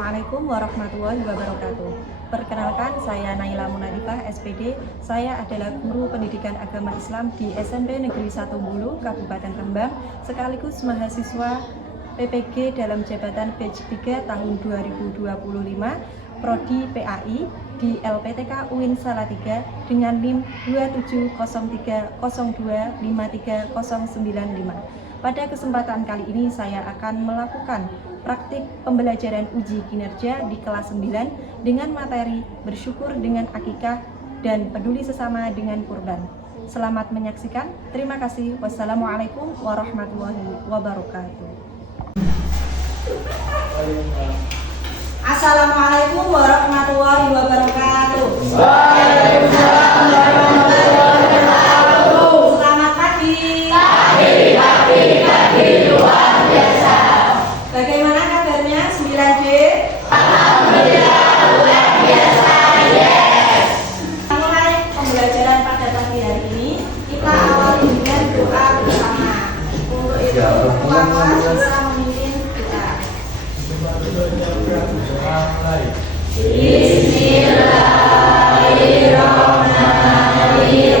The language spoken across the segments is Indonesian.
Assalamualaikum warahmatullahi wabarakatuh. Perkenalkan, saya Naila Munadifah, SPD. Saya adalah guru pendidikan agama Islam di SMP Negeri 1 Bulu, Kabupaten Rembang, sekaligus mahasiswa PPG dalam jabatan batch 3 tahun 2025, Prodi PAI di LPTK UIN Salatiga dengan NIM 27030253095. Pada kesempatan kali ini saya akan melakukan praktik pembelajaran uji kinerja di kelas 9 dengan materi bersyukur dengan akikah dan peduli sesama dengan kurban. Selamat menyaksikan. Terima kasih. Wassalamualaikum warahmatullahi wabarakatuh. Assalamualaikum warahmatullahi wabarakatuh. Waalaikumsalam warahmatullahi wabarakatuh. Selamat pagi. Pagi luar biasa. Bagaimana kabarnya 9D? Alhamdulillah luar biasa. Yes. Mulai pembelajaran pada pagi hari ini, kita awali dengan doa bersama. Untuk itu, ketua kelas bisa memimpin doa. Bismillahirrahmanirrahim.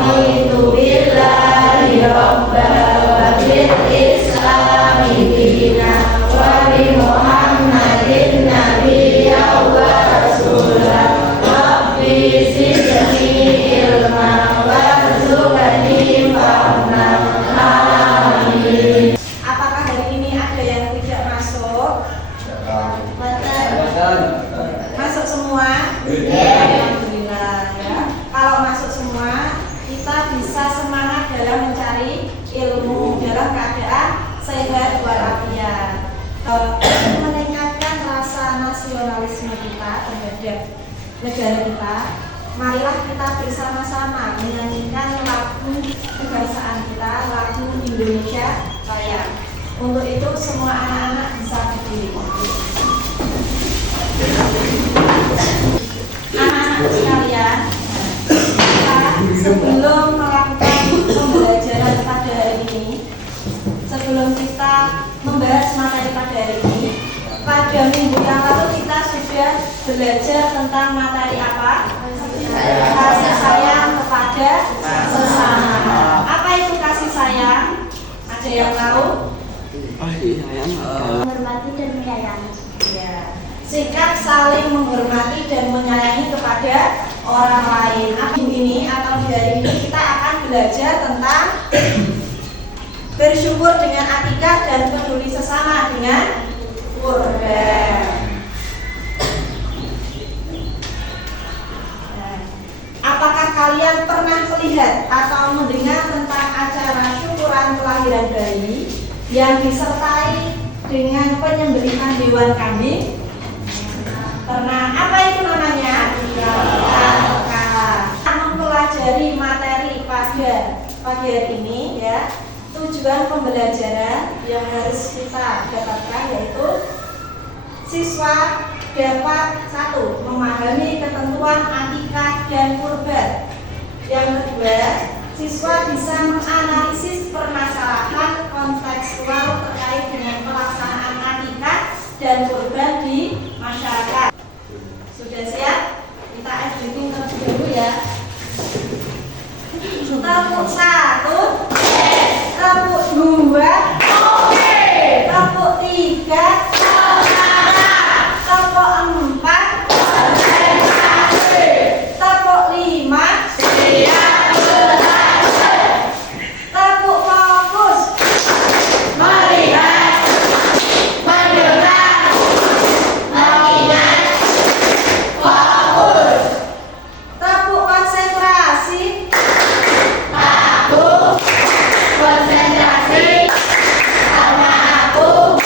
Raditu billahi rabban wa bil islami dinan wa bi Muhammadin nabiyyan wa rasulan. Rabbi zidni ilman warzuqni fahman. Amin. Apakah hari ini ada yang tidak masuk? Masuk semua? Alhamdulillah ya. Kalau masuk semua, kita bisa semangat dalam mencari ilmu dalam keadaan sehat walafiat. Meningkatkan rasa nasionalisme kita terhadap negara kita, marilah kita bersama-sama menyanyikan lagu kebangsaan kita, lagu Indonesia Raya. Untuk itu semua anak-anak bisa berdiri. Anak-anak sekalian, kita sebelum melakukan pembelajaran pada hari ini, sebelum kita membahas materi pada hari ini, pada minggu yang lalu kita sudah belajar tentang materi apa? Kasih sayang kepada sesama. Apa itu kasih sayang? Ada yang tahu? Menghormati dan menyayangi. Ya. Sikap saling menghormati dan menyayangi kepada orang lain. Ini atau di hari ini kita akan belajar tentang bersyukur dengan akikah dan peduli sesama dengan kurban. Nah, apakah kalian pernah melihat atau mendengar tentang acara syukuran kelahiran bayi yang disertai dengan penyembelihan hewan kambing? Pernah. Apa itu namanya? Mempelajari materi pada pagi hari ini ya. Tujuan pembelajaran yang harus kita dapatkan yaitu siswa dapat satu, memahami ketentuan akikah dan kurban. Yang kedua, siswa bisa menganalisis permasalahan kontekstual terkait dengan pelaksanaan akikah dan kurban di masyarakat. Sudah siap? Kita editing terlebih dahulu ya. Tepuk 1, tepuk 2, tepuk 3, tepuk 4, tepuk 5, tepuk fokus. Melihat, mendengar, mengingat, fokus. Tepuk konsentrasi. Aku konsentrasi karena aku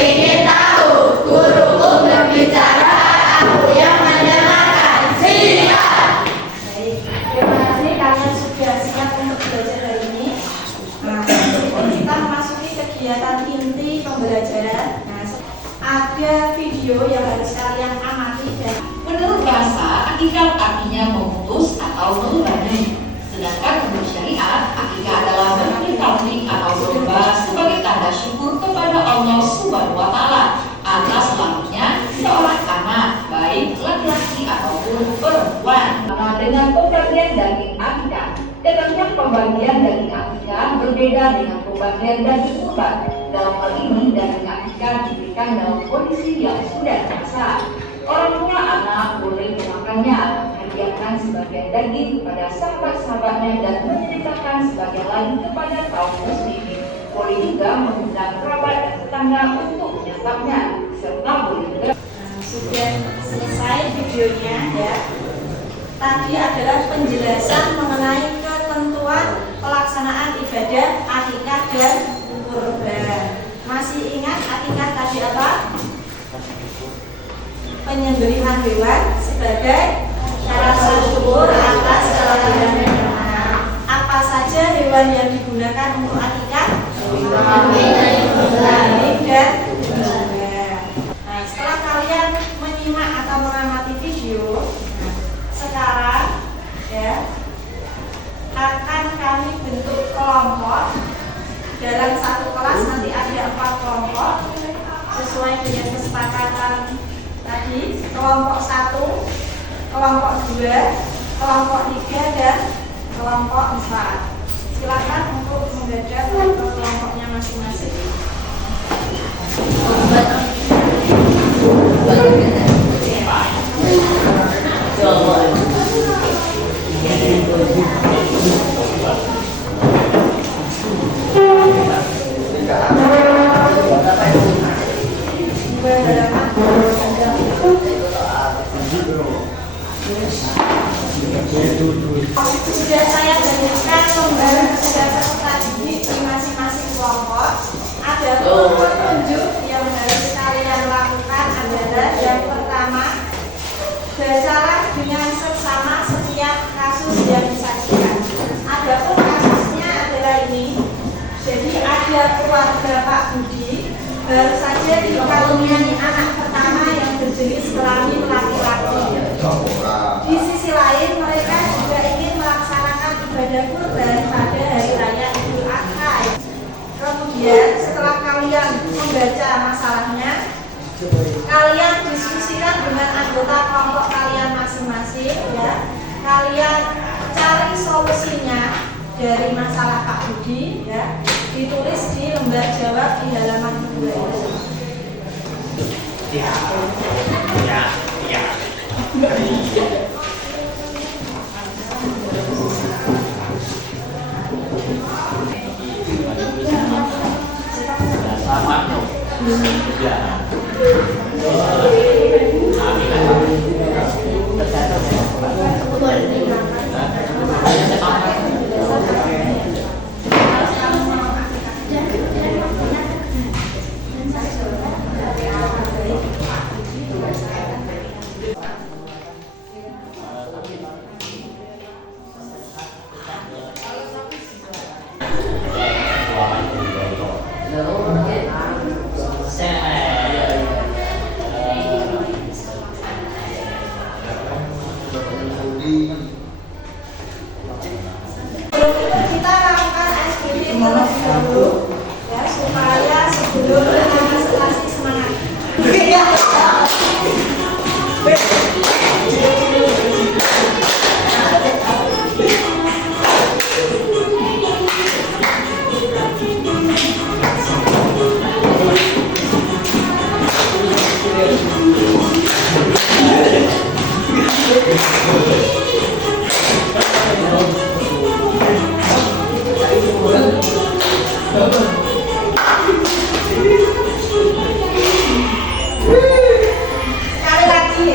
ingin tahu guruku berbicara, aku yang mendengarkan. Siap. Baik, terima kasih kalian sudah siap untuk belajar hari ini. Nah, kita memasuki kegiatan inti pembelajaran. Nah, ada video yang harus kalian amati dan Menurut bahasa, akikah artinya memutus atau mengurangi. Sedangkan menurut syariat, akikah adalah memberi kambing atau domba sebagai tanda syukur kepada Allah Subhanahu wa Ta'ala. berkaitan dengan pembagian daging kurban. Dalam hal ini, daging akikah diberikan dalam kondisi yang sudah dewasa. Orang tua anak boleh memakannya, hadiahkan sebagian daging kepada sahabat-sahabatnya dan menceritakan sebagian lain kepada kaum muslimin. Boleh juga mengundang kerabat dan tetangga untuk menyantapnya, serta boleh juga. Sudah selesai videonya ya. Tadi adalah penjelasan mengenai ketentuan pelaksanaan ibadah akikah dan kurban. Masih ingat akikah tadi apa? Penyembelihan hewan sebagai rasa syukur atas kelahiran anak. Apa saja hewan yang digunakan untuk akikah? Kambing dan domba. Nah, setelah kalian menyimak atau mengamati video, sekarang ya akan kami bentuk kelompok. Dalam satu kelas nanti ada 4 kelompok sesuai dengan kesepakatan tadi. Kelompok 1, kelompok 2, kelompok 3 dan kelompok 4. Silakan untuk menghadap ke kelompoknya masing-masing. Sudah saya berikan lembar data tadi di masing-masing kelompok. Ada petunjuk yang harus kalian lakukan adalah yang pertama, bacalah dengan seksama setiap kasus yang disajikan. Adapun kasusnya adalah ini. Jadi ada keluarga Pak Budi baru saja dikaruniai anak pertama yang berjenis kelamin laki-laki. Di sisi lain mereka juga ingin melaksanakan ibadah kurban pada hari raya Idul Adha. Kemudian setelah kalian membaca masalahnya, kalian diskusikan dengan anggota kelompok kalian masing-masing ya. Kalian cari solusinya dari masalah Pak Budi ya. Ditulis di lembar jawab di halaman 2 ini. Kita lakukan SPD terlebih dahulu ya, supaya sebelum demonstrasi semangat. Sekali lagi,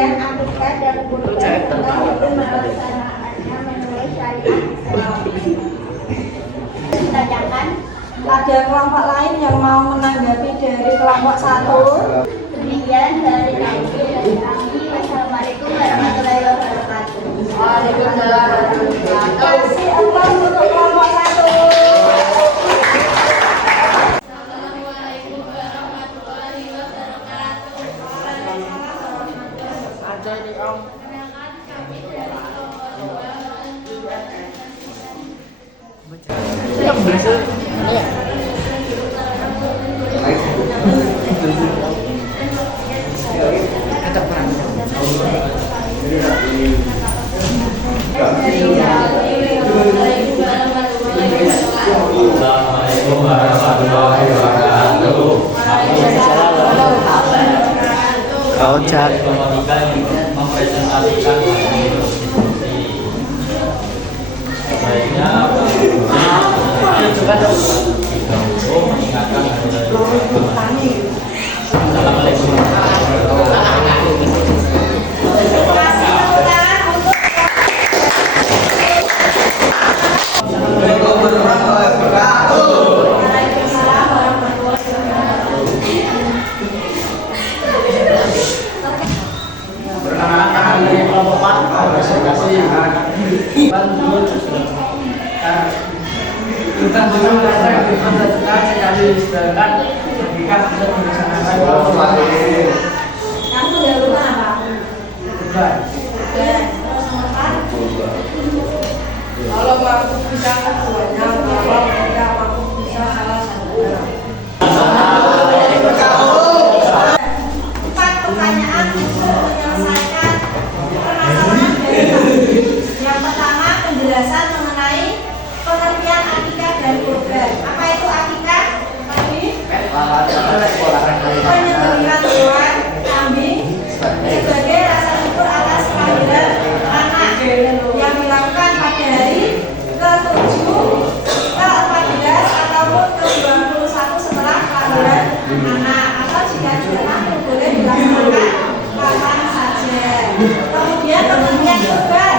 kemudian akikah dan kurban serta hukum melaksanakannya menurut syariat Islam. Ditanyakan, Ada kelompok lain yang mau menanggapi dari kelompok 1? demikian dari kami. Wassalamualaikum warahmatullahi wabarakatuh. Waalaikumsalam warahmatullahi wabarakatuh. Kasih Allah untuk kelompok 1. Assalamualaikum warahmatullahi wabarakatuh. Perkenalkan kami dari kelompok 2. Assalamualaikum warahmatullahi wabarakatuh. Ojak. Komunika mempresentasikan institusi. Sebaiknya kita hukum mengingatkan Assalamualaikum warahmatullahi wabarakatuh. Kamu udah apa? Kalau mampu bisa keduanya, kalau tidak mampu bisa salah satunya. 4 pertanyaan untuk menyelesaikan permasalahan dari kami. Yang pertama, penjelasan mengenai pengertian akikah dan kurban. Apa itu akikah? Tadi penyembelihan hewan kambing sebagai rasa syukur atas kelahiran anak yang dilakukan pada hari ke-7, ke-14 ataupun ke-21 setelah kelahiran anak, atau jika tidak mampu boleh dilaksanakan kapan saja. Kemudian pengertian kurban,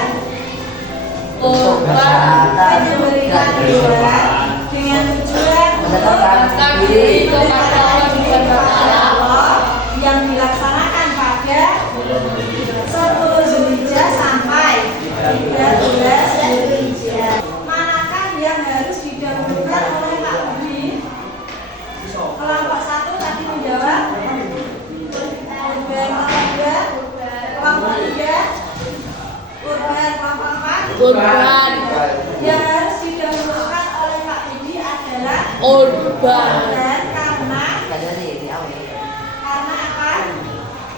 penyembelihan hewan dengan tujuan untuk diri kepada Allah yang dilaksanakan pada 10 Zulhijjah sampai 13 Zulhijjah. Manakah yang harus didahulukan oleh Pak Budi? Kelompok 1 tadi menjawab kurban, kelompok 2 kelompok 3 kurban, kelompok 4 Kurban. yang harus didahulukan oleh Pak Budi adalah Kurban. dan karena apa?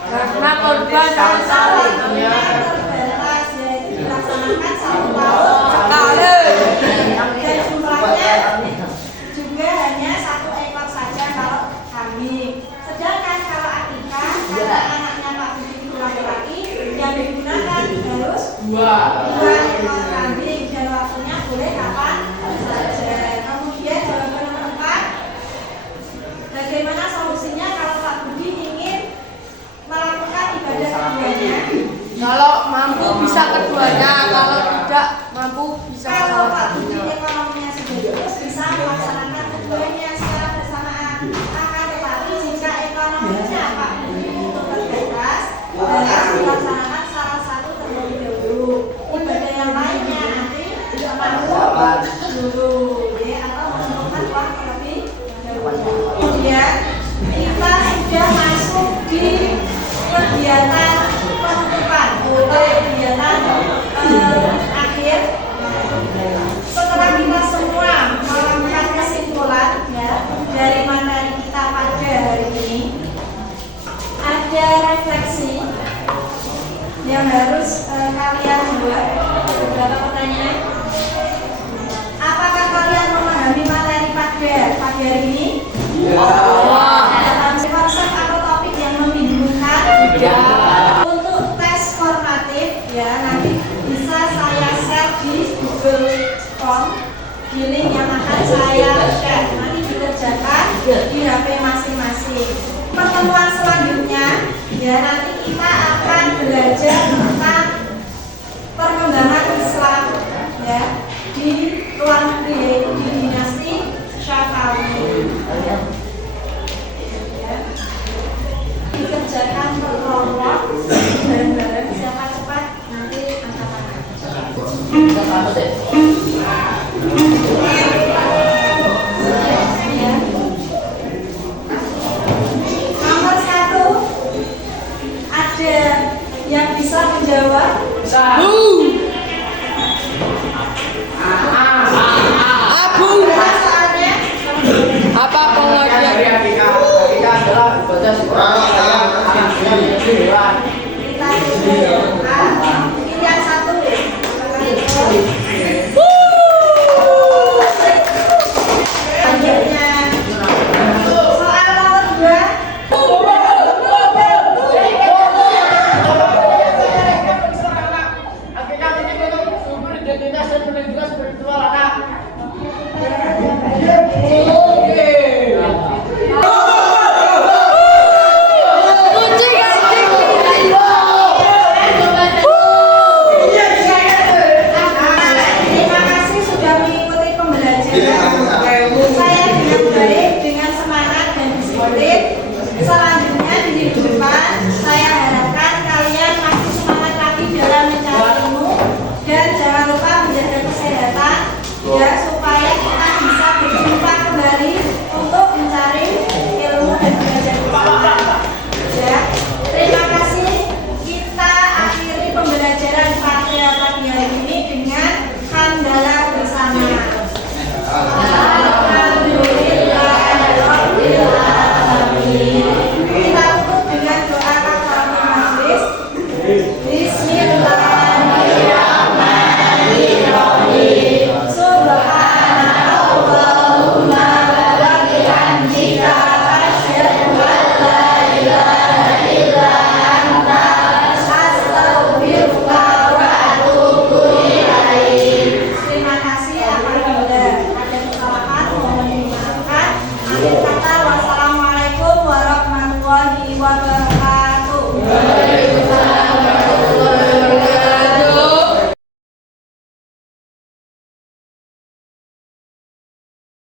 Karena kurban Salatnya terbatas, yaitu dilaksanakan 1 tahun sekali. dan jumlahnya juga hanya 1 ekor saja kalau kambing. Sedangkan kalau akikah, karena anaknya Pak Budi itu laki-laki, yang digunakan harus 2 ekor kambing dan waktunya boleh kapan saja. Kemudian jawaban nomor 4, bagaimana solusinya kalau Pak Budi ingin melakukan ibadah keduanya? Kalau mampu bisa keduanya, kalau tidak mampu bisa Kalau salah Pak Budi satunya. ekonominya sudah terus bisa melaksanakan keduanya secara bersamaan. Akan tetapi jika ekonominya Pak Budi itu terbatas, harus dilaksanakan salah satu terlebih dahulu. Ibadah yang lainnya nanti mampu dulu, ya, atau mengumpulkan uang terlebih dahulu. Kemudian kita sudah masuk di kegiatan penutupan atau kegiatan akhir. Setelah kita semua melakukan kesimpulan ya dari materi kita pada hari ini, ada refleksi yang harus kalian buat. Beberapa pertanyaan. Apakah kalian memahami materi pada pagi hari ini? Konsep atau topik yang membingungkan? Untuk tes formatif ya nanti bisa saya share di Google Form, di link yang akan saya share. Nanti dikerjakan di HP masing-masing. Pertemuan selanjutnya ya nanti kita akan belajar Nomor 1, ada yang bisa menjawab? Abu. Berat soalnya. Apa pengajian? Kita pilihan 1. Selanjutnya soal nomor 2. Kucing anjing. Terima kasih sudah mengikuti pembelajaran. Saya dengan baik, dengan semangat dan disiplin. Selanjutnya di minggu depan, saya harapkan kalian masih semangat lagi dalam mencari ilmu dan jangan lupa menjaga kesehatan ya supaya kita bisa berjumpa kembali untuk mencari ilmu dan belajar bersama. Ya, terima kasih. Kita akhiri pembelajaran Fatihah pagi hari ini dengan hamdalah bersama. Alhamdulillahirobbilalamin. Kita tutup dengan doa kafaratul majelis. Bismillah.